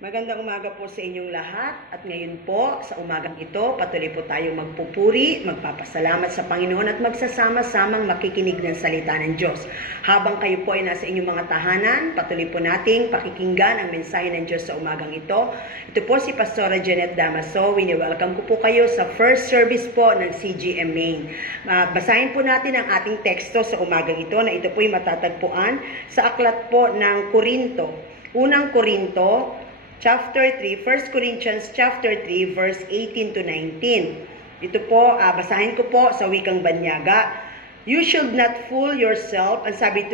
Magandang umaga po sa inyong lahat at ngayon po sa umagang ito patuloy po tayong magpupuri, magpapasalamat sa Panginoon at magsasama-samang makikinig ng salita ng Diyos. Habang kayo po ay nasa inyong mga tahanan, patuloy po nating pakikinggan ang mensahe ng Diyos sa umagang ito. Ito po si Pastora Janet Damaso. Wini-welcome ko po kayo sa first service po ng CGM Main. Basahin po natin ang ating teksto sa umagang ito na ito po ay matatagpuan sa aklat po ng Korinto. Unang Korinto, Chapter 3, 1 Corinthians chapter 3, verse 18 to 19. Ito po, basahin ko po sa wikang Banyaga. You should not fool yourself. Ang sabi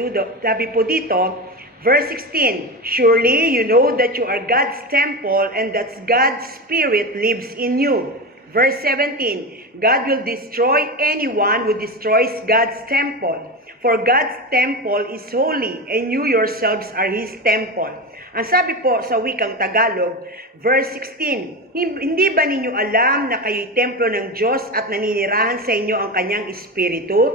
po dito, verse 16, surely you know that you are God's temple and that God's Spirit lives in you. Verse 17, God will destroy anyone who destroys God's temple. For God's temple is holy and you yourselves are His temple. Ang sabi po sa wikang Tagalog, verse 16, hindi ba ninyo alam na kayo'y templo ng Diyos at naninirahan sa inyo ang kanyang espiritu?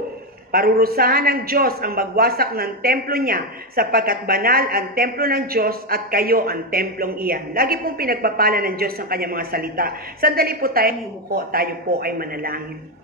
Parurusahan ng Diyos ang magwasak ng templo niya sapagkat banal ang templo ng Diyos at kayo ang templong iyan. Lagi pong pinagpapala ng Diyos ang kanyang mga salita. Sandali po tayo humuko, tayo po ay manalangin.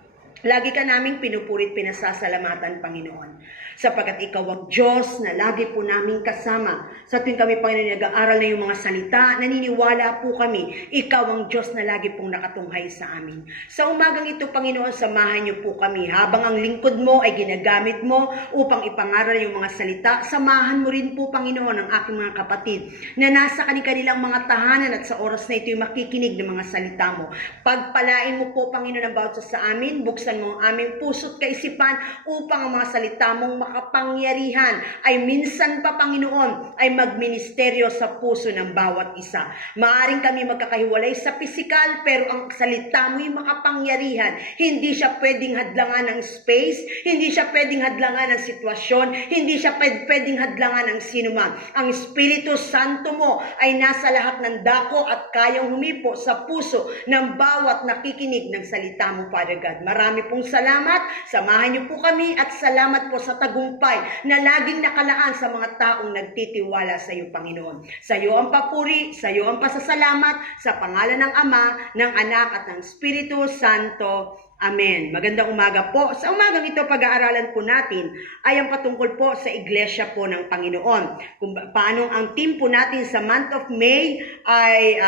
Lagi ka naming pinupurit, pinasasalamatan, Panginoon. Sapagkat ikaw ang Diyos na lagi po naming kasama. Sa tuwing kami, Panginoon, nag-aaral na yung mga salita, naniniwala po kami, ikaw ang Diyos na lagi pong nakatunghay sa amin. Sa umagang ito, Panginoon, samahan niyo po kami. Habang ang lingkod mo ay ginagamit mo upang ipangaral yung mga salita, samahan mo rin po, Panginoon, ang aking mga kapatid na nasa kanilang mga tahanan at sa oras na ito ay makikinig ng mga salita mo. Pagpalain mo po, Panginoon, ang bawat sa amin, buksan mo ang aming puso't kaisipan upang ang mga salita mong makapangyarihan ay minsan pa, Panginoon, ay magministeryo sa puso ng bawat isa. Maaring kami magkakahiwalay sa pisikal, pero ang salita mo ay makapangyarihan. Hindi siya pwedeng hadlangan ng space, hindi siya pwedeng hadlangan ng sitwasyon, hindi siya pwedeng hadlangan ng sinuman. Ang Espiritu Santo mo ay nasa lahat ng dako at kayang humipo sa puso ng bawat nakikinig ng salita mo, Father God. Marami pong salamat, samahan niyo po kami at salamat po sa tagumpay na laging nakalaan sa mga taong nagtitiwala sa iyo, Panginoon. Sa iyo ang papuri, sa iyo ang pasasalamat, sa pangalan ng Ama, ng Anak at ng Espiritu Santo. Amen. Magandang umaga po. Sa umagang ito, pag-aaralan po natin ay ang patungkol po sa iglesia po ng Panginoon. Kung paano ang team po natin sa month of May ay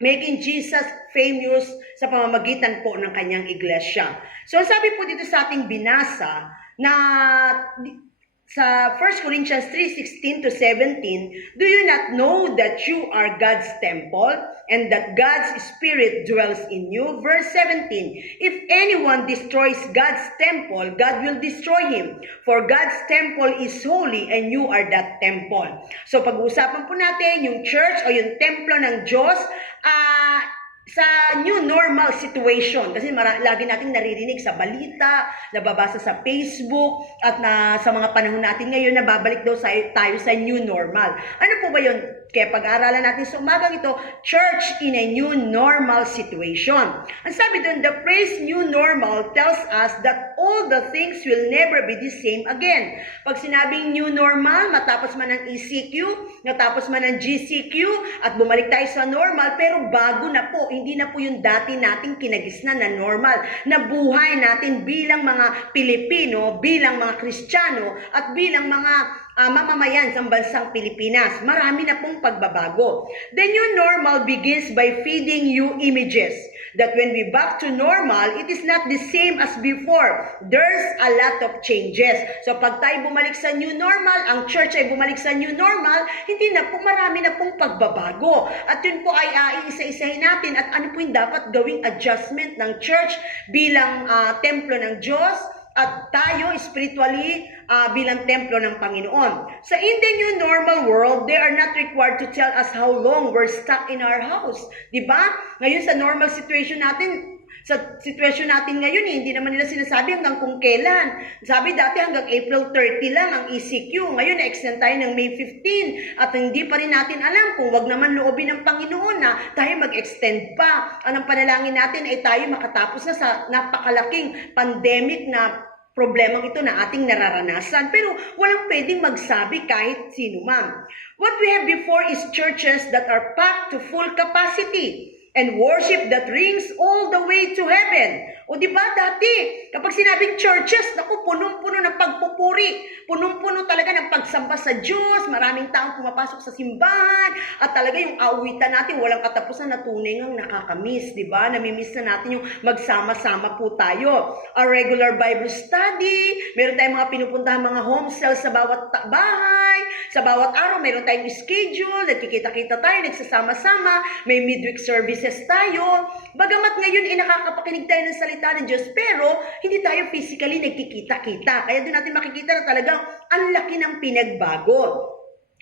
making Jesus famous sa pamamagitan po ng kanyang iglesia. So sabi po dito sa ating binasa na sa 1 Corinthians 3:16 to 17, do you not know that you are God's temple and that God's Spirit dwells in you? Verse 17, if anyone destroys God's temple, God will destroy him. For God's temple is holy and you are that temple. So pag-uusapan po natin yung church o yung templo ng Diyos sa new normal situation. Kasi lagi nating naririnig sa balita, nababasa sa Facebook, at sa mga panahon natin ngayon, nababalik daw tayo sa new normal. Ano po ba yun? Kaya pag-aaralan natin sa umagang ito, church in a new normal situation. Ang sabi doon, the phrase new normal tells us that all the things will never be the same again. Pag sinabing new normal, matapos man ng ECQ, matapos man ng GCQ, at bumalik tayo sa normal, pero bago na po, hindi na po yung dati nating kinagisnan na normal, na buhay natin bilang mga Pilipino, bilang mga Kristiyano, at bilang mga mamamayan sa bansang Pilipinas. Marami na pong pagbabago. The new normal begins by feeding you images that when we back to normal, it is not the same as before. There's a lot of changes. So pag tayo bumalik sa new normal, ang church ay bumalik sa new normal, hindi na po, marami na pong pagbabago. At yun po ay iisa-isahin natin at ano po yung dapat gawing adjustment ng church bilang templo ng Diyos, at tayo spiritually bilang templo ng Panginoon. So in the new normal world, they are not required to tell us how long we're stuck in our house. Diba? Ngayon sa normal situation natin, ngayon, hindi naman nila sinasabi hanggang kung kailan. Sabi dati hanggang April 30 lang ang ECQ. Ngayon, na-extend tayo ng May 15. At hindi pa rin natin alam kung wag naman loobin ng Panginoon na tayo mag-extend pa. Anong panalangin natin ay tayo makatapos na sa napakalaking pandemic na problemang ito na ating nararanasan. Pero walang pwedeng magsabi kahit sino man. What we have before is churches that are packed to full capacity and worship that rings all the way to heaven. O di ba dati, kapag sinabing churches, naku, punong-puno ng pagpupuri, punong-puno talaga ng pagsamba sa Diyos, maraming taong pumapasok sa simbahan, at talaga yung awitan natin, walang katapusan na tunay ngang nakakamiss, di ba? Namimiss na natin yung magsama-sama po tayo. A regular Bible study, meron tayong mga pinupuntahan mga home cells sa bawat bahay, sa bawat araw, meron tayong schedule, nagkikita-kita tayo, nagsasama-sama, may midweek services tayo. Bagamat ngayon nakakapakinig tayo ng salita ng Diyos, pero hindi tayo physically nagkikita-kita. Kaya doon natin makikita na talagang ang laki ng pinagbago.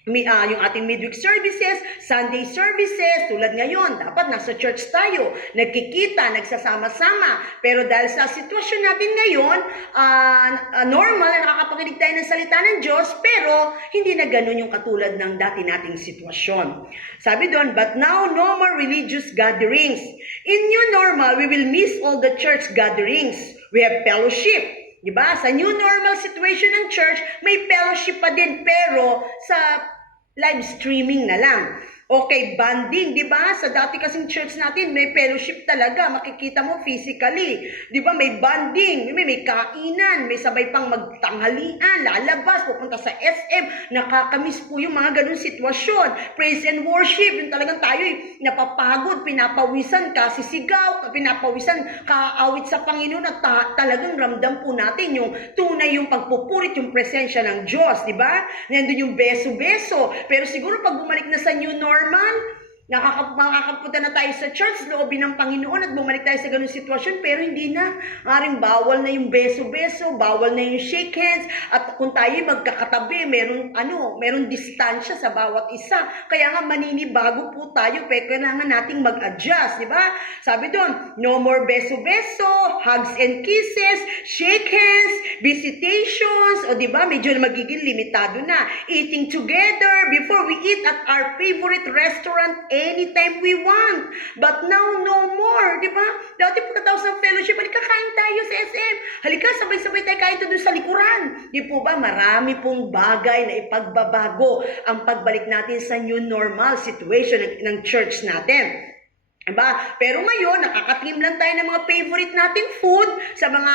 Yung ating midweek services, Sunday services, tulad ngayon, dapat nasa church tayo, nagkikita, nagsasama-sama. Pero dahil sa sitwasyon natin ngayon, normal na nakakapakinig tayo ng salita ng Diyos, pero hindi na ganun yung katulad ng dati nating sitwasyon. Sabi doon, but now no more religious gatherings. In new normal, we will miss all the church gatherings. We have fellowship. Diba? Sa new normal situation ng church, may fellowship pa din, pero sa live streaming na lang. Okay, bonding, di ba? Sa dati kasing church natin, may fellowship talaga. Makikita mo physically. Di ba? May bonding, may kainan, may sabay pang magtanghalian, lalabas, pupunta sa SM. Nakakamiss po yung mga ganun sitwasyon. Praise and worship, yung talagang tayo napapagod, pinapawisan, kasisigaw, pinapawisan, kaawit sa Panginoon at talagang ramdam po natin yung tunay yung pagpupurit, yung presensya ng Diyos, di ba? Nandun yung beso-beso. Pero siguro pag bumalik na sa new normal, makakapunta na tayo sa church, loobin ng Panginoon at bumalik tayo sa ganung sitwasyon, pero hindi na. Maring bawal na yung beso-beso, bawal na yung shake hands, at kung tayo magkakatabi, meron distansya sa bawat isa. Kaya nga maninibago po tayo, pero kailangan nating mag-adjust, di ba? Sabi doon, no more beso-beso, hugs and kisses, shake hands, visitations, o di ba, medyo magiging limitado na. Eating together before we eat at our favorite restaurant anytime we want. But now, no more. Di ba? Dati pagkatapos ng fellowship, halika kain tayo sa SM. Halika, sabay-sabay tayo kain doon sa likuran. Di po ba? Marami pong bagay na ipagbabago ang pagbalik natin sa new normal situation ng church natin. Diba? Pero ngayon, nakakatim lang tayo ng mga favorite nating food sa mga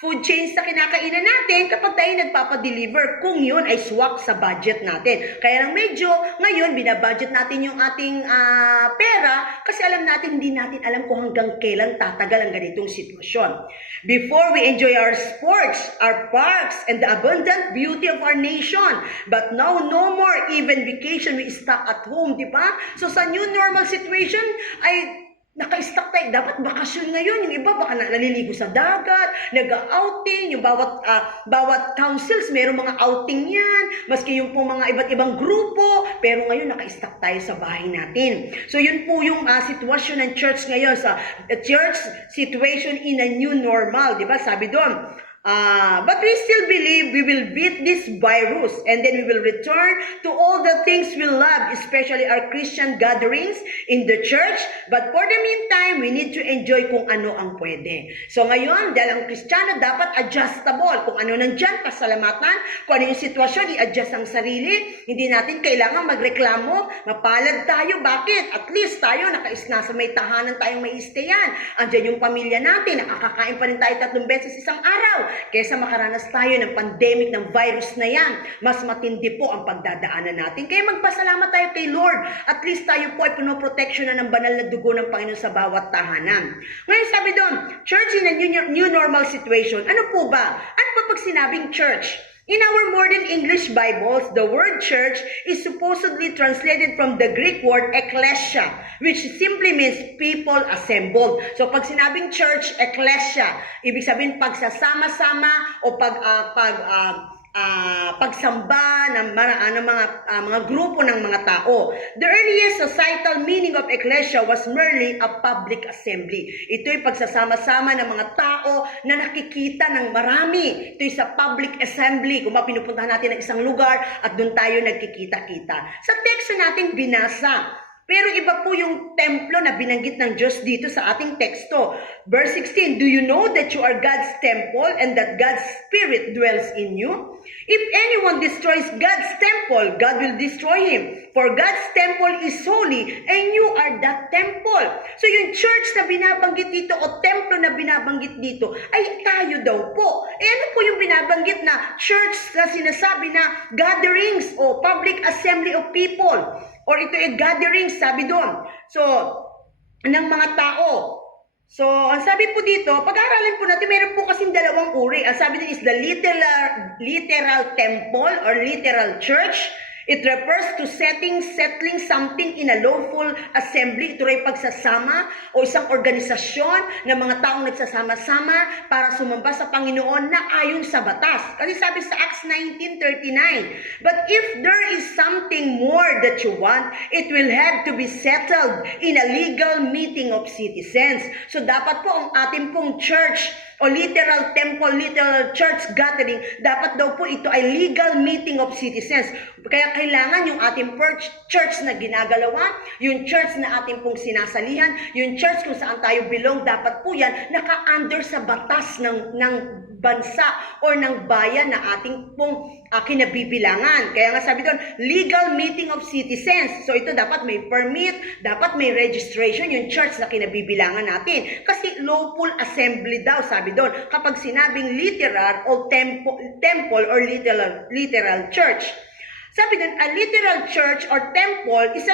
food chains na kinakainan natin kapag tayo nagpapadeliver, kung yun ay swak sa budget natin. Kaya lang medyo, ngayon, binabudget natin yung ating pera kasi alam natin, hindi natin alam kung hanggang kailan tatagal ang ganitong sitwasyon. Before we enjoy our sports, our parks, and the abundant beauty of our nation. But now, no more even vacation, we stuck at home, di ba? So sa new normal situation, ay naka-stuck tayo. Dapat bakasyon ngayon. Yung iba baka naliligo sa dagat, nag-outing, yung bawat councils, merong mga outing yan, maski yung po mga iba't ibang grupo, pero ngayon naka-stuck tayo sa bahay natin. So yun po yung sitwasyon ng church ngayon, sa church situation in a new normal, di ba? Sabi doon, but we still believe we will beat this virus and then we will return to all the things we love, especially our Christian gatherings in the church. But for the meantime, we need to enjoy kung ano ang pwede. So ngayon, dahil ang Kristiyano dapat adjustable. Kung ano nandyan, pasalamatan. Kung ano yung sitwasyon, i-adjust ang sarili. Hindi natin kailangan magreklamo. Mapalad tayo. Bakit? At least tayo, nasa may tahanan tayong may istayan. Andyan yung pamilya natin. Nakakakain pa rin tayo 3 beses isang araw. Kaysa makaranas tayo ng pandemic ng virus na yan, mas matindi po ang pagdadaanan natin. Kaya magpasalamat tayo kay Lord. At least tayo po ay pinoproteksyon na ng banal na dugo ng Panginoon sa bawat tahanan. Ngayon sabi doon, church in a new normal situation. Ano po ba? Ano ba pag sinabing church? In our modern English Bibles, the word church is supposedly translated from the Greek word ekklesia, which simply means people assembled. So pag sinabing church, ekklesia, ibig sabihin pagsasama-sama o pagsamba ng mga grupo ng mga tao. The earliest societal meaning of ecclesia was merely a public assembly. Ito'y pagsasama-sama ng mga tao na nakikita ng marami. Ito'y sa public assembly. Kung pinupuntahan natin ng isang lugar at doon tayo nagkikita-kita. Sa teksto nating binasa, Pero iba po yung templo na binanggit ng Diyos dito sa ating teksto. Verse 16, do you know that you are God's temple and that God's Spirit dwells in you? If anyone destroys God's temple, God will destroy him. For God's temple is holy and you are that temple. So yung church na binabanggit dito o templo na binabanggit dito ay tayo daw po. Ano po yung binabanggit na church na sinasabi na gatherings o public assembly of people? Or ito ay gatherings, sabi doon. So, ng mga tao. So, ang sabi po dito, pag-aaralan po natin, meron po kasing dalawang uri. Ang sabi din is the literal temple or literal church. It refers to settling something in a lawful assembly. Ito rin pagsasama o isang organisasyon ng mga taong nagsasama-sama para sumamba sa Panginoon na ayon sa batas. Kasi sabi sa Acts 19:39, but if there is something more that you want, it will have to be settled in a legal meeting of citizens. So dapat po ang ating pong church o literal temple, literal church gathering, dapat daw po ito ay legal meeting of citizens. Kaya kailangan yung ating church na ginagalawan, yung church na ating pong sinasalihan, yung church kung saan tayo belong, dapat po yan naka-under sa batas ng bansa or ng bayan na ating pong kinabibilangan. Kaya nga sabi doon, legal meeting of citizens. So ito dapat may permit, dapat may registration yung church na kinabibilangan natin. Kasi lawful assembly daw, sabi doon, kapag sinabing literal o temple or literal church. Sabi doon, a literal church or temple is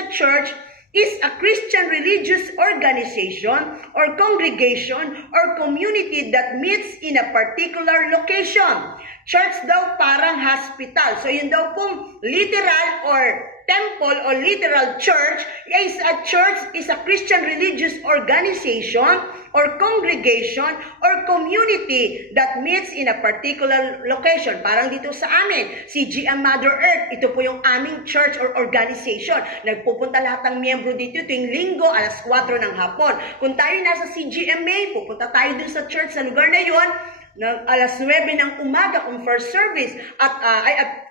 a Christian religious organization or congregation or community that meets in a particular location. Church daw parang hospital. So yun daw pong literal or temple or literal church is a Christian religious organization or congregation or community that meets in a particular location. Parang dito sa amin, CGM Mother Earth, ito po yung aming church or organization. Nagpupunta lahat ng miyembro dito tuwing linggo, alas 4 ng hapon. Kung tayo nasa CGMA, pupunta tayo dun sa church sa lugar na yon, ng alas 9 ng umaga kung first service at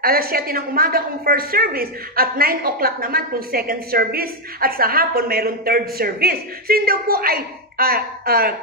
alas 7 ng umaga kung first service at 9 o'clock naman kung second service at sa hapon mayroong third service. So yun daw po ay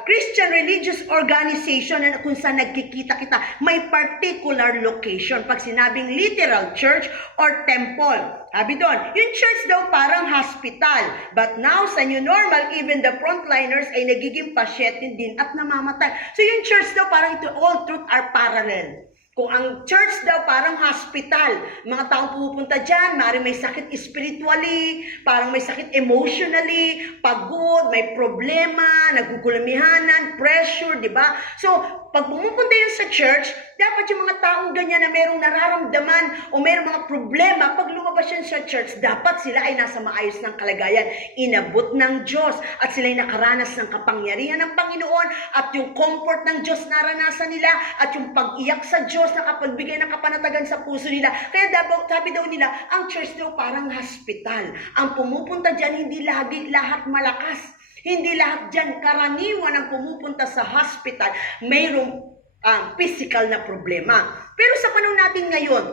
Christian religious organization na kung saan nagkikita-kita, may particular location. Pag sinabing literal church or temple, sabi doon, yung church daw parang hospital. But now, sa new normal, even the frontliners ay nagiging pasyente din at namamatay. So yung church daw parang ito, all truth are parallel. Kung ang church daw parang hospital, mga taong pumupunta dyan, maaaring may sakit spiritually, parang may sakit emotionally, pagod, may problema, nagugulamihanan, pressure, di ba? So, pag pumupunta yun sa church, dapat yung mga taong ganyan na merong nararamdaman o merong mga problema, pag lumabas yun sa church, dapat sila ay nasa maayos ng kalagayan, inabot ng Diyos, at sila ay nakaranas ng kapangyarihan ng Panginoon, at yung comfort ng Diyos naranasan nila, at yung pag-iyak sa Diyos, nakapagbigay ng kapanatagan sa puso nila. Kaya sabi daw nila, ang church daw parang hospital. Ang pumupunta dyan, hindi lahat malakas. Hindi lahat dyan, karaniwan ang pumupunta sa hospital, mayroong physical na problema. Pero sa panahon natin ngayon,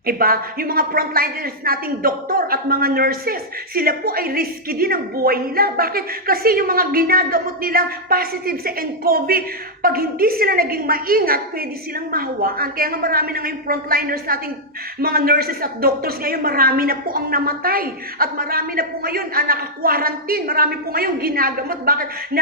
iba, yung mga frontliners nating doktor at mga nurses, sila po ay risky din ang buhay nila. Bakit? Kasi yung mga ginagamot nilang positive sa nCoV, pag hindi sila naging maingat, pwede silang mahawaan. Kaya nga marami na ngayon frontliners nating mga nurses at doctors ngayon, marami na po ang namatay. At marami na po ngayon naka-quarantine. Marami po ngayon ginagamot. Bakit?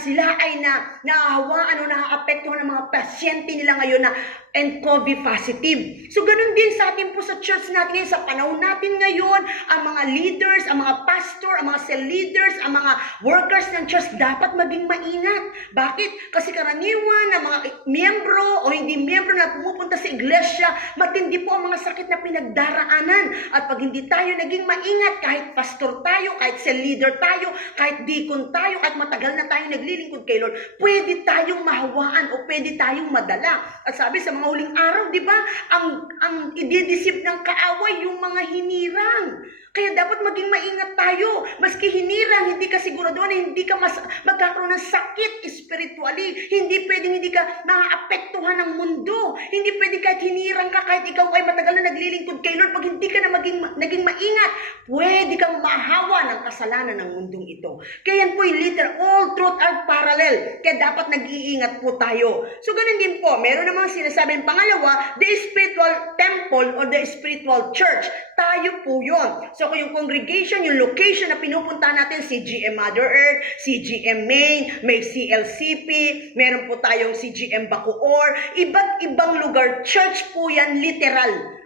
Sila ay naahawaan o naaapektuhan ng mga pasyente nila ngayon na nCoV positive. So ganun din sa atin po sa church natin ngayon, sa panahon natin ngayon, ang mga leaders, ang mga pastor, ang mga cell leaders, ang mga workers ng church dapat maging maingat. Bakit? Kasi karaniwan ng mga miyembro o hindi miyembro na pumupunta sa iglesia, matindi po ang mga sakit na pinagdaraanan. At pag hindi tayo naging maingat, kahit pastor tayo, kahit cell leader tayo, kahit deacon tayo, kahit matagal na tayo naglilingkod kay Lord, pwede tayong mahawaan o pwede tayong madala. At sabi sa mga huling araw, di ba, ang ididisip ng kaaway yung mga hinirang. Kaya dapat maging maingat tayo. Maski hinirang, hindi ka sigurado na hindi ka magkakaroon ng sakit spiritually. Hindi pwedeng hindi ka maaapektuhan ng mundo. Hindi pwedeng kahit hinirang ka, kahit ikaw ay matagal na naglilingkod kay Lord, pag hindi ka na naging maingat, pwede kang mahawa ng kasalanan ng mundong ito. Kaya yan po yung literal, all truth are parallel. Kaya dapat nag-iingat po tayo. So ganun din po, meron namang sinasabing pangalawa, the spiritual temple or the spiritual church. Tayo po yun. So kung yung congregation, yung location na pinupunta natin, CGM Mother Earth, CGM Main, may CLCP, meron po tayong CGM Bacoor, iba't ibang lugar, church po yan, literal.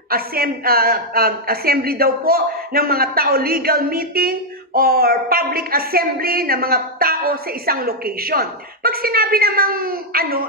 Assembly daw po ng mga tao, legal meeting or public assembly ng mga tao sa isang location. Pag sinabi namang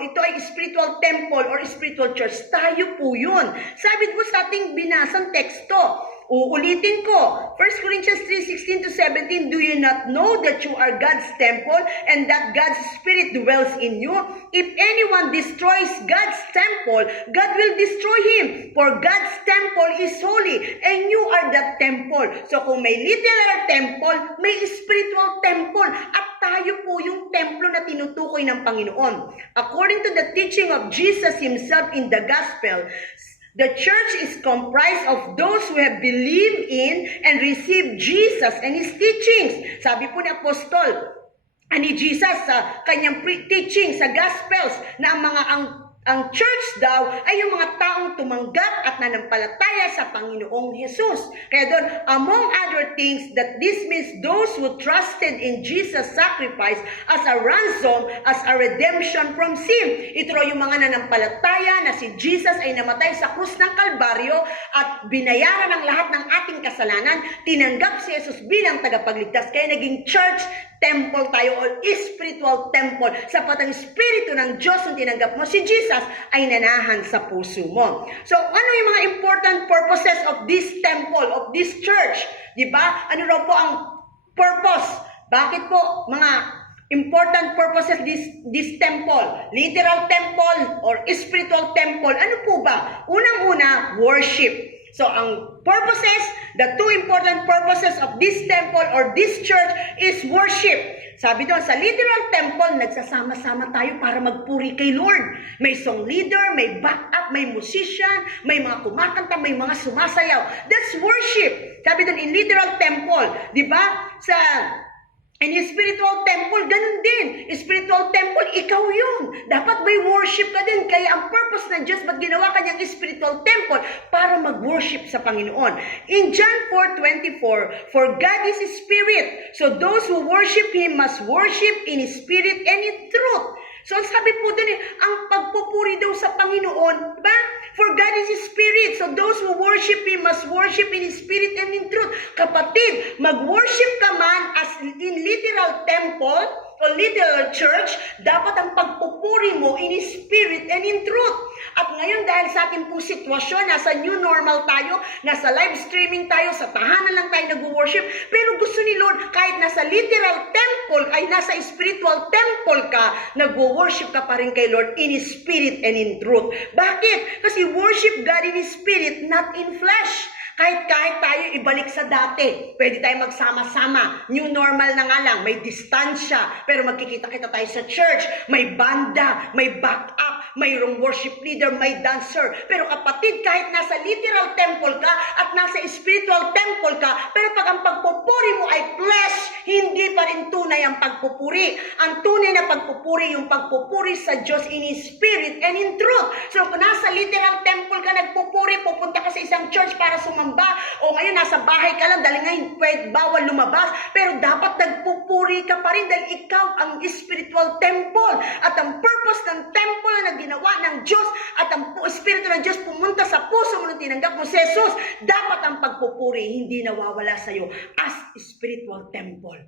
ito ay spiritual temple or spiritual church, tayo po yun. Sabi po sa ating binasang teksto, uulitin ko, 1 Corinthians 3:16-17, do you not know that you are God's temple and that God's Spirit dwells in you? If anyone destroys God's temple, God will destroy him. For God's temple is holy and you are that temple. So kung may literal temple, may spiritual temple. At tayo po yung templo na tinutukoy ng Panginoon. According to the teaching of Jesus Himself in the Gospel, the church is comprised of those who have believed in and received Jesus and His teachings. Sabi po ni Apostol, ni Jesus sa kanyang teaching sa Gospels na ang church daw ay yung mga taong tumanggap at nanampalataya sa Panginoong Jesus. Kaya doon, among other things, that this means those who trusted in Jesus' sacrifice as a ransom, as a redemption from sin. Ito raw yung mga nanampalataya na si Jesus ay namatay sa krus ng Kalbaryo at binayaran ang lahat ng ating kasalanan, tinanggap si Jesus bilang tagapagligtas. Kaya naging church temple tayo o spiritual temple. Sapat ang Espiritu ng Diyos yung tinanggap mo, si Jesus ay nanahan sa puso mo. So, ano yung mga important purposes of this temple, of this church? Diba? Ano raw po ang purpose? Bakit po mga important purposes this temple? Literal temple or spiritual temple? Ano po ba? Unang-una, worship. So, ang purposes, the two important purposes of this temple or this church is worship. Sabi doon, sa literal temple, nagsasama-sama tayo para magpuri kay Lord. May song leader, may backup, may musician, may mga kumakanta, may mga sumasayaw. That's worship. Sabi doon, in literal temple, di ba? And spiritual temple, ganun din. Spiritual temple, ikaw yun. Dapat may worship ka din. Kaya ang purpose ng Diyos, ba't ginawa kanyang spiritual temple? Para mag-worship sa Panginoon. In John 4:24, for God is Spirit. So those who worship Him must worship in Spirit and in truth. So sabi po dun ang pagpupuri daw sa Panginoon, diba? For God is Spirit. So those who worship Him must worship in Spirit and in truth. Kapatid, mag-worship ka man as in literal temple o literal church, dapat ang pagpupuri mo in Spirit and in truth. At ngayon dahil sa ating pong sitwasyon, nasa new normal tayo, nasa live streaming tayo, sa tahanan lang tayo nag-worship, pero gusto ni Lord, kahit nasa literal temple, ay nasa spiritual temple ka, nag-worship ka pa rin kay Lord in Spirit and in truth. Bakit? Kasi worship God in Spirit, not in flesh. Kahit tayo ibalik sa dati, pwede tayo magsama-sama. New normal na nga lang, may distansya, pero magkikita-kita tayo sa church, may banda, may backup, mayroong worship leader, may dancer. Pero kapatid, kahit nasa literal temple ka at nasa spiritual temple ka, pero pag ang pagpupuri mo ay flesh, hindi pa rin tunay ang pagpupuri. Ang tunay na pagpupuri, yung pagpupuri sa Diyos in Spirit and in truth. So kung nasa literal temple ka nagpupuri, pupunta ka sa isang church para sumamba, o ngayon nasa bahay ka lang dahil ngayon bawal lumabas, pero dapat nagpupuri ka pa rin dahil ikaw ang spiritual temple. At ang purpose ng temple na ginawa ng Diyos at ang Espiritu ng Diyos pumunta sa puso mo nung tinanggap mo si Jesus, dapat ang pagpupuri hindi nawawala sa iyo as spiritual temple.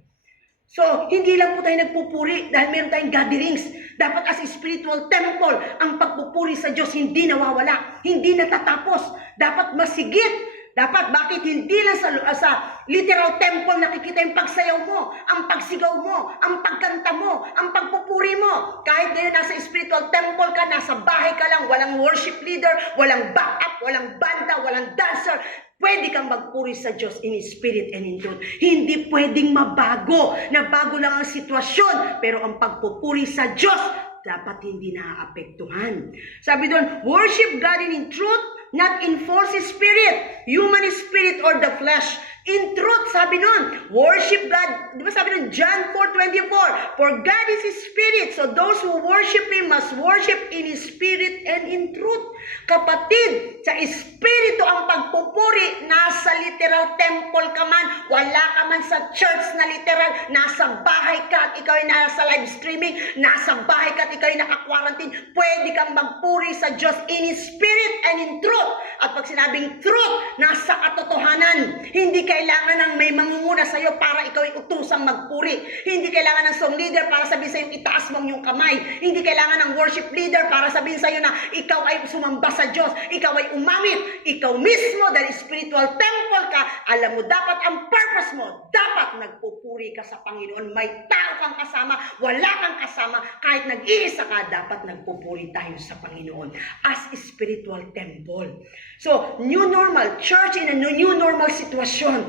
So, hindi lang po tayo nagpupuri dahil meron tayong gatherings. Dapat as spiritual temple, ang pagpupuri sa Diyos hindi nawawala, hindi natatapos. Dapat masigit. Dapat, bakit hindi lang sa literal temple nakikita yung pagsayaw mo, ang pagsigaw mo, ang pagkanta mo, ang pagpupuri mo. Kahit ngayon nasa spiritual temple ka, nasa bahay ka lang, walang worship leader, walang backup, walang banda, walang dancer, Pwede kang magpuri sa Diyos in spirit and in truth. Hindi pwedeng mabago, na bago lang ang sitwasyon, pero ang pagpupuri sa Diyos, dapat hindi naaapektuhan. Sabi doon, worship God in truth, not in false spirit, human spirit or the flesh. In truth, sabi nun, worship God. Di ba sabi nun, John 4:24, for God is His Spirit, so those who worship Him must worship in His Spirit and in truth. Kapatid, sa Espiritu ang pagpupuri, nasa literal temple ka man, wala ka man sa church na literal, nasa bahay ka at ikaw ay nasa live streaming, nasa bahay ka at ikaw ay naka-quarantine, pwede kang magpuri sa Diyos in His Spirit and in truth. At pag sinabing truth, nasa katotohanan, hindi kailangan ng may mangunguna sa'yo para ikaw ay utusang magpuri. Hindi kailangan ng song leader para sabihin sa'yo itaas mo yung kamay. Hindi kailangan ng worship leader para sabihin sa'yo na ikaw ay sumamba sa Diyos. Ikaw ay umamit. Ikaw mismo, dahil spiritual temple ka, alam mo dapat ang purpose mo. Dapat nagpupuri ka sa Panginoon. May tao kang kasama, wala kang kasama. Kahit nag-iisa ka, dapat nagpupuri tayo sa Panginoon as spiritual temple. So, new normal, church in a new normal situation.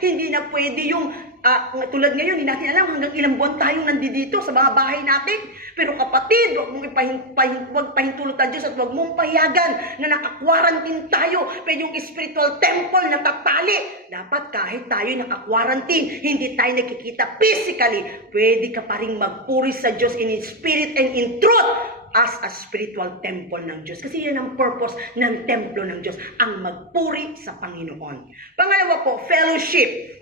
Hindi na pwede yung, tulad ngayon, hindi natin alam hanggang ilang buwan tayong nandito sa mga bahay natin. Pero kapatid, huwag mong pahintulot ang Diyos at huwag mong payagan na naka-quarantine tayo. Pero yung spiritual temple na tatali, dapat kahit tayo naka-quarantine, hindi tayo nakikita physically, pwede ka pa rin magpuri sa Diyos in spirit and in truth, as a spiritual temple ng Diyos. Kasi yan ang purpose ng templo ng Diyos, ang magpuri sa Panginoon. Pangalawa po, fellowship.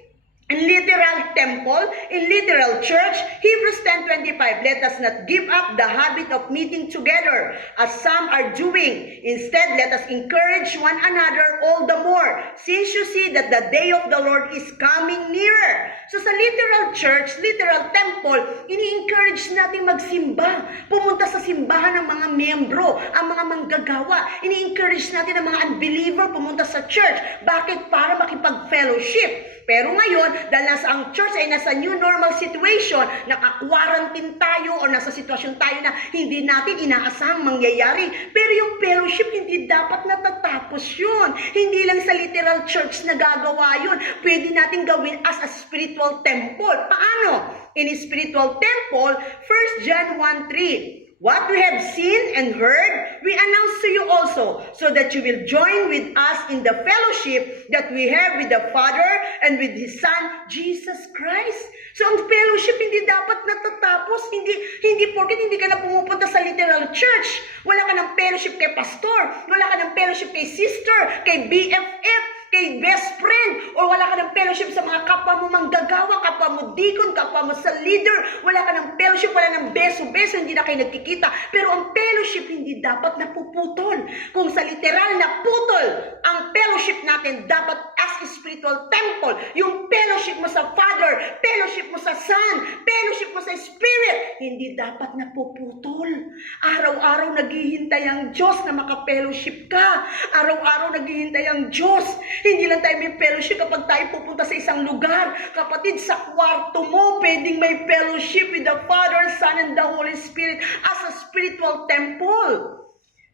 In literal temple, in literal church, Hebrews 10:25, let us not give up the habit of meeting together, as some are doing. Instead, let us encourage one another all the more, since you see that the day of the Lord is coming nearer. So sa literal church, literal temple, ini-encourage natin magsimba. Pumunta sa simbahan ng mga miyembro, ang mga manggagawa. Ini-encourage natin ang mga unbeliever pumunta sa church. Bakit? Para makipag-fellowship. Pero ngayon, dahil nasa ang church ay nasa new normal situation, naka-quarantine tayo o nasa sitwasyon tayo na hindi natin inaasahang mangyayari. Pero yung fellowship, hindi dapat natatapos yun. Hindi lang sa literal church na gagawa yun. Pwede natin gawin as a spiritual temple. Paano? In a spiritual temple, 1 John 1:3. What we have seen and heard, we announce to you also, so that you will join with us in the fellowship that we have with the Father and with His Son, Jesus Christ. So ang fellowship hindi dapat natatapos. Hindi porket hindi ka na pumupunta sa literal church. Wala ka ng fellowship kay pastor. Wala ka ng fellowship kay sister, kay BFF, kay best friend, or wala ka ng fellowship sa mga kapwa mo manggagawa, kapwa mo deacon, kapwa mo sa leader, wala ka ng fellowship, wala ng beso-beso, hindi na kayo nagkikita. Pero ang fellowship hindi dapat napuputol. Kung sa literal na putol, ang fellowship natin dapat as spiritual temple, yung fellowship mo sa Father, fellowship mo sa Son, fellowship mo sa Spirit, hindi dapat napuputol. Araw-araw naghihintay ang Diyos na maka-fellowship ka. Araw-araw naghihintay ang Diyos. Hindi lang tayo may fellowship kapag tayo pupunta sa isang lugar. Kapatid, sa kwarto mo, pwedeng may fellowship with the Father, Son, and the Holy Spirit as a spiritual temple.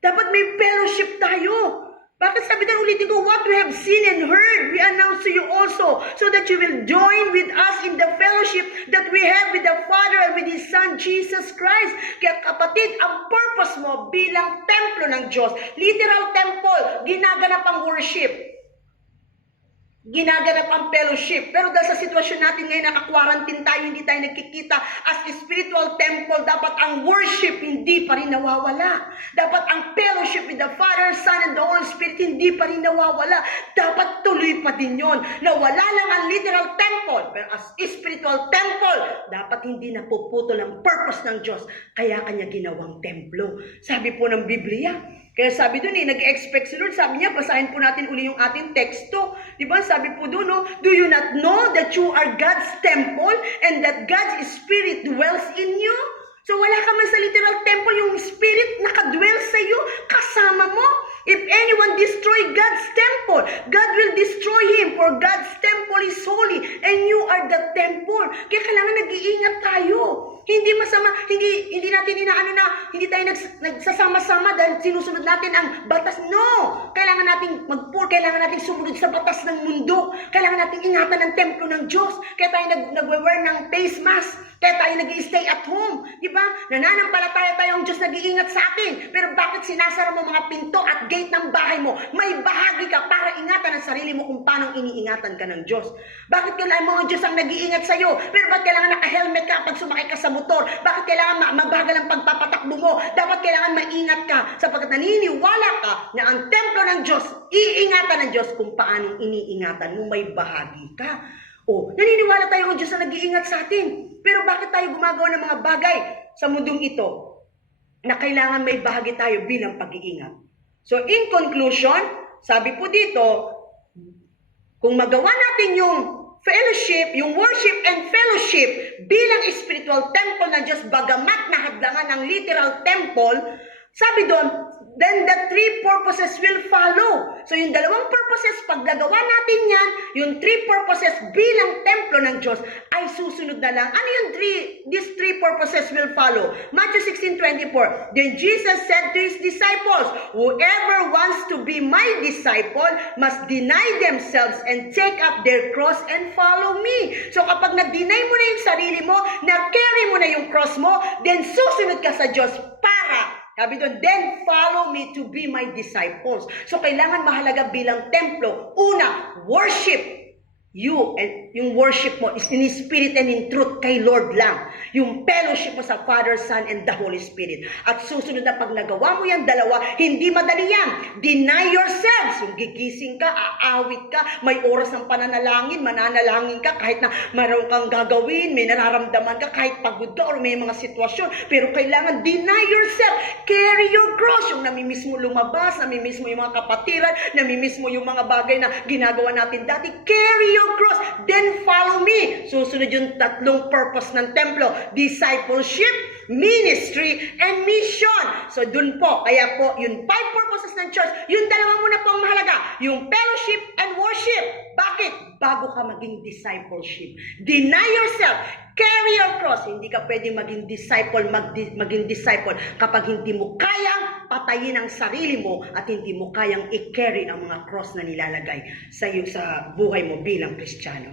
Dapat may fellowship tayo. Bakit sabi na ulitin ko, what we have seen and heard, we announce to you also, so that you will join with us in the fellowship that we have with the Father and with His Son, Jesus Christ. Kaya kapatid, ang purpose mo bilang templo ng Diyos, literal temple, ginaganap ang worship, ginaganap ang fellowship. Pero dahil sa sitwasyon natin ngayon, naka-quarantine tayo, hindi tayo nagkikita, as a spiritual temple, dapat ang worship hindi pa rin nawawala. Dapat ang fellowship with the Father, Son, and the Holy Spirit hindi pa rin nawawala. Dapat tuloy pa din yun. Nawala lang ang literal temple, pero as spiritual temple, dapat hindi napuputol ang purpose ng Diyos. Kaya kanya ginawang templo. Sabi po ng Biblia, kaya sabi doon nag-expect si Lord, sabi niya, basahin po natin uli yung ating teksto. Diba? Sabi po doon, do you not know that you are God's temple and that God's Spirit dwells in you? So wala ka man sa literal temple, yung Spirit nakadwell sa iyo, kasama mo. If anyone destroy God's temple, God will destroy him, for God's temple is holy, and you are the temple. Kaya kailangan nag-iingat tayo. Hindi masama, hindi natin inaano na, hindi tayo nagsasama-sama dahil sinusunod natin ang batas. No! Kailangan nating kailangan nating sumunod sa batas ng mundo. Kailangan nating ingatan ang templo ng Diyos. Kaya tayo nag-wear ng face mask. Kaya tayo nag-i-stay at home. Di ba? Nananampalataya tayo ang Diyos nag-iingat sa atin. Pero bakit sinasara mo mga pinto at gate ng bahay mo? May bahagi ka para ingatan ang sarili mo kung paano iniingatan ka ng Diyos. Bakit kailangan mo ang Diyos ang nag-iingat sa iyo? Pero bakit kailangan naka-helmet ka pag sumakay ka sa motor? Bakit kailangan mabagal ang pagpapatakbo mo? Dapat kailangan maingat ka sapagkat naniniwala ka na ang templo ng Diyos, iingatan ng Diyos kung paano iniingatan mo. May bahagi ka. Naniniwala tayo ang Diyos na nag-iingat sa atin. Pero bakit tayo gumagawa ng mga bagay sa mundong ito na kailangan may bahagi tayo bilang pag-iingat? So in conclusion, sabi po dito, kung magawa natin yung fellowship, yung worship and fellowship bilang spiritual temple ng Diyos, bagamat nahadlangan ng literal temple, sabi doon, then the three purposes will follow. So yung dalawang purposes, pag nagawa natin yan, yung three purposes bilang templo ng Diyos, ay susunod na lang. Ano yung these three purposes will follow? Matthew 16:24, then Jesus said to his disciples, whoever wants to be my disciple must deny themselves and take up their cross and follow me. So kapag na-deny mo na yung sarili mo, na-carry mo na yung cross mo, then susunod ka sa Diyos para sabi doon, then follow me to be my disciples. So, kailangan mahalaga bilang templo. Una, worship. And yung worship mo is in spirit and in truth kay Lord lang. Yung fellowship mo sa Father, Son, and the Holy Spirit. At susunod na pag nagawa mo yan dalawa, hindi madali yan. Deny yourselves. Yung gigising ka, aawit ka, may oras ng pananalangin, mananalangin ka, kahit na mayroon kang gagawin, may nararamdaman ka, kahit pagod ka or may mga sitwasyon. Pero kailangan deny yourself. Carry your cross. Yung namimiss mo lumabas, namimiss mo yung mga kapatiran, namimiss mo yung mga bagay na ginagawa natin dati. Carry your cross, then follow me. Susunod yung tatlong purpose ng templo: discipleship, ministry, and mission. So dun po, kaya po, yung 5 purposes ng church, yung dalawa muna po ang mahalaga, yung fellowship and worship. Bakit? Bago ka maging discipleship. Deny yourself, carry your cross. Hindi ka pwedeng maging disciple kapag hindi mo kayang patayin ang sarili mo at hindi mo kayang i-carry ang mga cross na nilalagay sa iyo sa buhay mo bilang Kristiyano.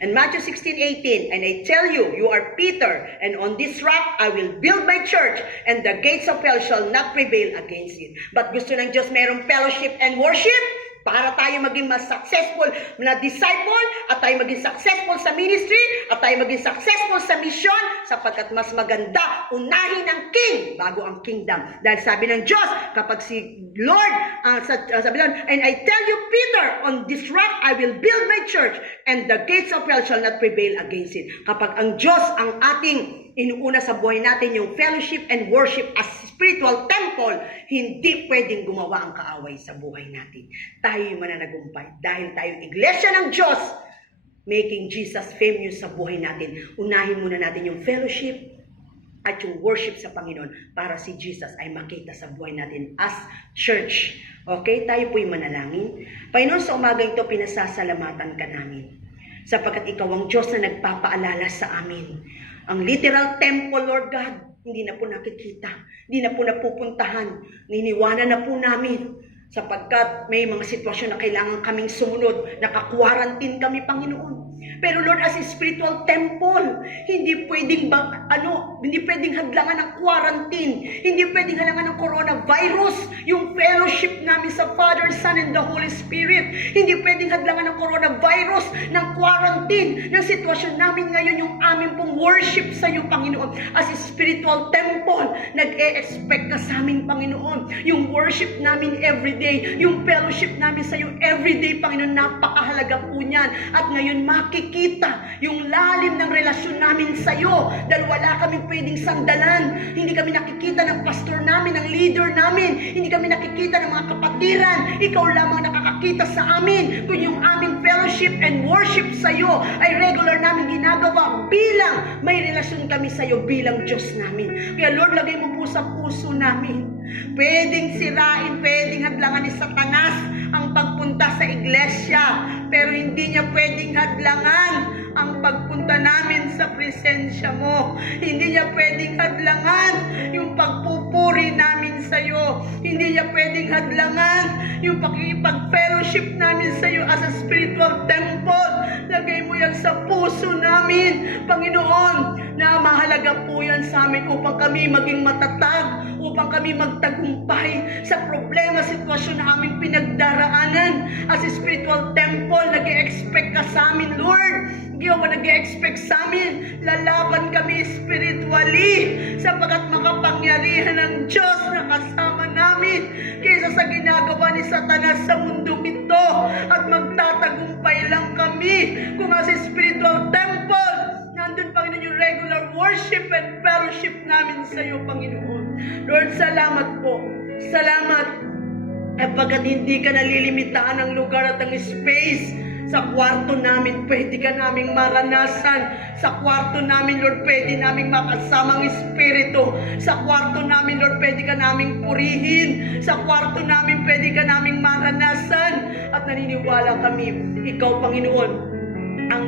And Matthew 16:18, and I tell you, you are Peter, and on this rock I will build my church, and the gates of hell shall not prevail against it. But gusto ng Diyos mayroong fellowship and worship para tayo maging mas successful na disciple, at tayo maging successful sa ministry, at tayo maging successful sa mission, sapagkat mas maganda unahin ang king bago ang kingdom. Dahil sabi ng Diyos, kapag si Lord, sabi doon, and I tell you, Peter, on this rock I will build my church, and the gates of hell shall not prevail against it. Kapag ang Diyos ang ating inuuna sa buhay natin, yung fellowship and worship as spiritual temple, hindi pwedeng gumawa ang kaaway sa buhay natin. Tayo yung mananagumpay. Dahil tayo iglesia ng Diyos, making Jesus famous sa buhay natin. Unahin muna natin yung fellowship at yung worship sa Panginoon para si Jesus ay makita sa buhay natin as church. Okay? Tayo po'y manalangin. Panginoon, sa umaga ito, pinasasalamatan ka namin. Sapagkat ikaw ang Diyos na nagpapaalala sa amin. Ang literal temple, Lord God, hindi na po nakikita. Hindi na po napupuntahan. Niniwanan na po namin. Sapagkat may mga sitwasyon na kailangan kaming sumunod. Naka-quarantine kami, Panginoon. Pero Lord, as a spiritual temple, hindi pwedeng hadlangan ng quarantine. Hindi pwedeng hadlangan ng coronavirus. Yung fellowship namin sa Father, Son, and the Holy Spirit. Hindi pwedeng hadlangan ng coronavirus, ng quarantine, ng sitwasyon namin ngayon, yung aming pong worship sa iyo, Panginoon. As a spiritual temple, nag-e-expect ka sa amin, Panginoon. Yung worship namin everyday, yung fellowship namin sa iyo everyday, Panginoon, napakahalaga po niyan. At ngayon, makikita yung lalim ng relasyon namin sa iyo. Dahil wala kami pwedeng sandalan. Hindi kami nakikita ng pastor namin, ng leader namin. Hindi kami nakikita ng mga kapatiran. Ikaw lamang nakakakita sa amin. Kung yung aming fellowship and worship sa iyo ay regular namin ginagawa bilang may relasyon kami sa iyo bilang Diyos namin. Kaya Lord, lagay mo po sa puso namin Pwedeng sirain, pwedeng hadlangan ni Satanas ang pagpunta sa iglesia, pero hindi niya pwedeng hadlangan ang pagpunta namin sa presensya mo. Hindi niya pwedeng hadlangan yung pagpupuri namin sa iyo. Hindi niya pwedeng hadlangan yung pakikipag-fellowship namin sa iyo as a spiritual temple. Lagay mo yan sa puso namin, Panginoon, na mahalaga po yan sa amin upang kami maging matatag, upang kami magtagumpay sa problema, sitwasyon na aming pinagdaraanan. As a spiritual temple, nag-e-expect ka sa amin, Lord. Hindi ako nag-e-expect sa amin. Lalaban kami spiritually sapagkat makapangyarihan ng Diyos na kasama namin kaysa sa ginagawa ni Satanas sa mundong ito. At magtatagumpay lang kami kung as a spiritual temple, nandun, Panginoon, yung regular worship and fellowship namin sa iyo, Panginoon. Lord, salamat po. Salamat. Pagkat hindi ka nalilimitahan ng lugar at ang space, sa kwarto namin, pwede ka naming maranasan. Sa kwarto namin, Lord, pwede naming makasama ang Espiritu. Sa kwarto namin, Lord, pwede ka naming purihin. Sa kwarto namin, pwede ka naming maranasan. At naniniwala kami, ikaw, Panginoon, ang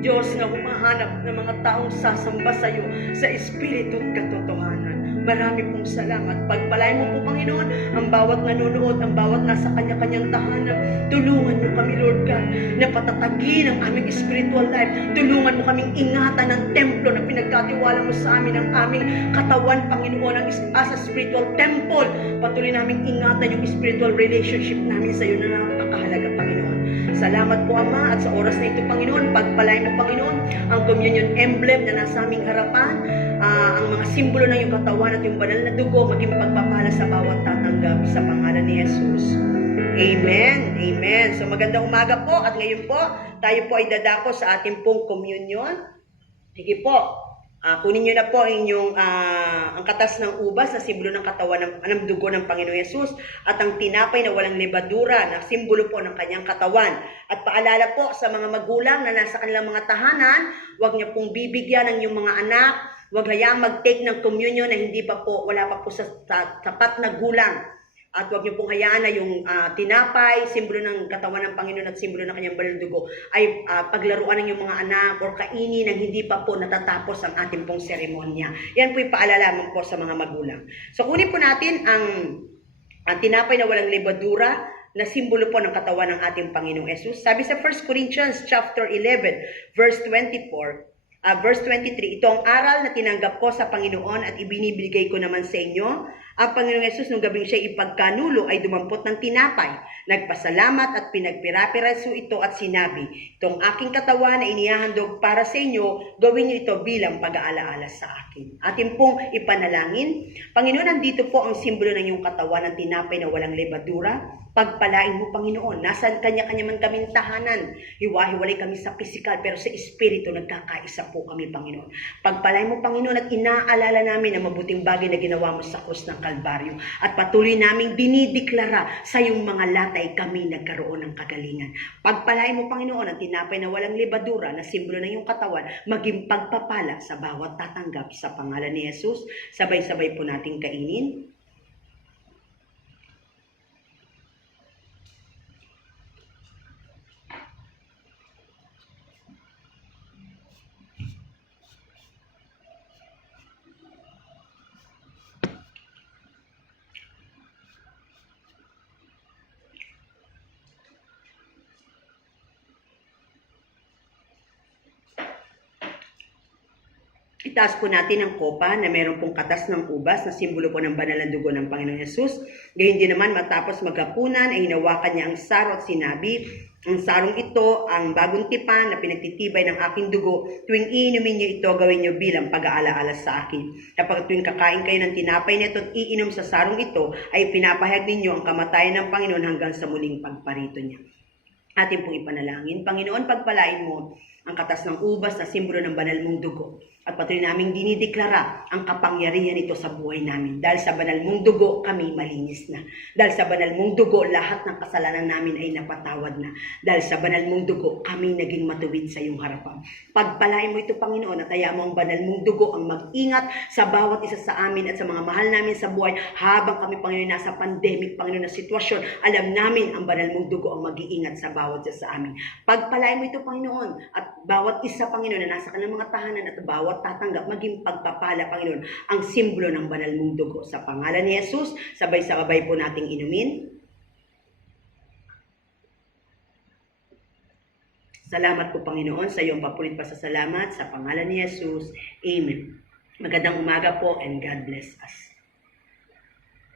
Diyos na humahanap ng mga taong sasamba sa iyo sa Espiritu at katotohanan. Marami pong salamat. Pagpalain mo po, Panginoon, ang bawat nanonood, ang bawat nasa kanya-kanyang tahanan. Tulungan mo kami, Lord God, na patatagin ang aming spiritual life. Tulungan mo kaming ingatan ng templo na pinagkatiwala mo sa amin, ang aming katawan, Panginoon, as a spiritual temple. Patuloy naming ingatan yung spiritual relationship namin sa iyo na napakahalaga, Panginoon. Salamat po, Ama, at sa oras na ito, Panginoon, pagpalain mo, Panginoon, ang communion emblem na nasa aming harapan, ang mga simbolo ng iyong katawan at yung banal na dugo, maging pagpapala sa bawat tatanggap sa pangalan ni Jesus. Amen. Amen. So magandang umaga po, at ngayon po, tayo po ay dadako sa ating pong communion. Sige po. Kunin nyo na po ang katas ng ubas na simbolo ng katawan ng dugo ng Panginoon Yesus at ang tinapay na walang lebadura na simbolo po ng kanyang katawan. At paalala po sa mga magulang na nasa kanilang mga tahanan, huwag niyo pong bibigyan ng inyong mga anak, huwag hayaang mag-take ng communion na wala pa po sa sapat na gulang. At huwag niyo pong hayaan na yung tinapay, simbolo ng katawan ng Panginoon at simbolo ng kanyang banal na dugo, ay paglaruan ng yung mga anak o kainin nang hindi pa po natatapos ang ating pong seremonya. Yan po yung paalala po sa mga magulang. So kunin po natin ang tinapay na walang lebadura na simbolo po ng katawan ng ating Panginoong Yesus. Sabi sa 1 Corinthians chapter 11, verse 24, verse 23, ito ang aral na tinanggap ko sa Panginoon at ibinibigay ko naman sa inyo. Ang Panginoong Yesus nung gabing siya ipagkanulo ay dumampot ng tinapay, nagpasalamat at pinagpira-piraso ito at sinabi, itong aking katawan na inihahandog para sa inyo, gawin niyo ito bilang pag-aalaala sa akin. Atin pong ipanalangin. Panginoon, nandito po ang simbolo ng iyong katawan ng tinapay na walang lebadura. Pagpalain mo, Panginoon, nasa kanya-kanya man kaming tahanan. Hiwa-hiwalay kami sa pisikal, pero sa espiritu nagkakaisa po kami, Panginoon. Pagpalain mo, Panginoon, at inaalala namin ang mabuting bagay na ginawa mo sa krus ng Kalbaryo. At patuloy naming dinideklara sa iyong mga latay kami nagkaroon ng kagalingan. Pagpalain mo, Panginoon, ang tinapay na walang lebadura na simbolo ng iyong katawan, maging pagpapala sa bawat tatanggap sa pangalan ni Jesus. Sabay-sabay po nating kainin. Itaas po natin ang kopa na mayroon pong katas ng ubas na simbolo po ng banal na dugo ng Panginoon Yesus. Gayun din naman, matapos maghapunan ay hinawakan niya ang saro at sinabi, ang sarong ito ang bagong tipan na pinagtitibay ng aking dugo. Tuwing iinumin niyo ito, gawin niyo bilang pag-aalaala sa akin. Kapag tuwing kakain kayo ng tinapay nito at iinom sa sarong ito, ay pinapahayag ninyo ang kamatayan ng Panginoon hanggang sa muling pagparito niya. Atin pong ipanalangin. Panginoon, pagpalain mo ang katas ng ubas na simbolo ng banal mong dugo. At patuloy naming dinideklara ang kapangyarihan nito sa buhay namin. Dahil sa banal mong dugo, kami malinis na. Dahil sa banal mong dugo, lahat ng kasalanan namin ay napatawad na. Dahil sa banal mong dugo, kami naging matuwid sa iyong harapan. Pagpalain mo ito, Panginoon, at hayaan mo ang banal mong dugo ang mag-ingat sa bawat isa sa amin at sa mga mahal namin sa buhay habang kami, Panginoon, nasa pandemic, Panginoon, na sitwasyon. Alam namin ang banal mong dugo ang mag-iingat sa bawat isa sa amin. Pagpalain mo ito, Panginoon, at bawat isa, Panginoon, na nasa kanilang mga tahanan at bawat tatanggap maging pagpapala, Panginoon, ang simbolo ng banal mong dugo. Sa pangalan ni Jesus, sabay-sabay po nating inumin. Salamat po, Panginoon, sa iyong papulit pasasalamat. Sa pangalan ni Jesus, Amen. Magandang umaga po and God bless us.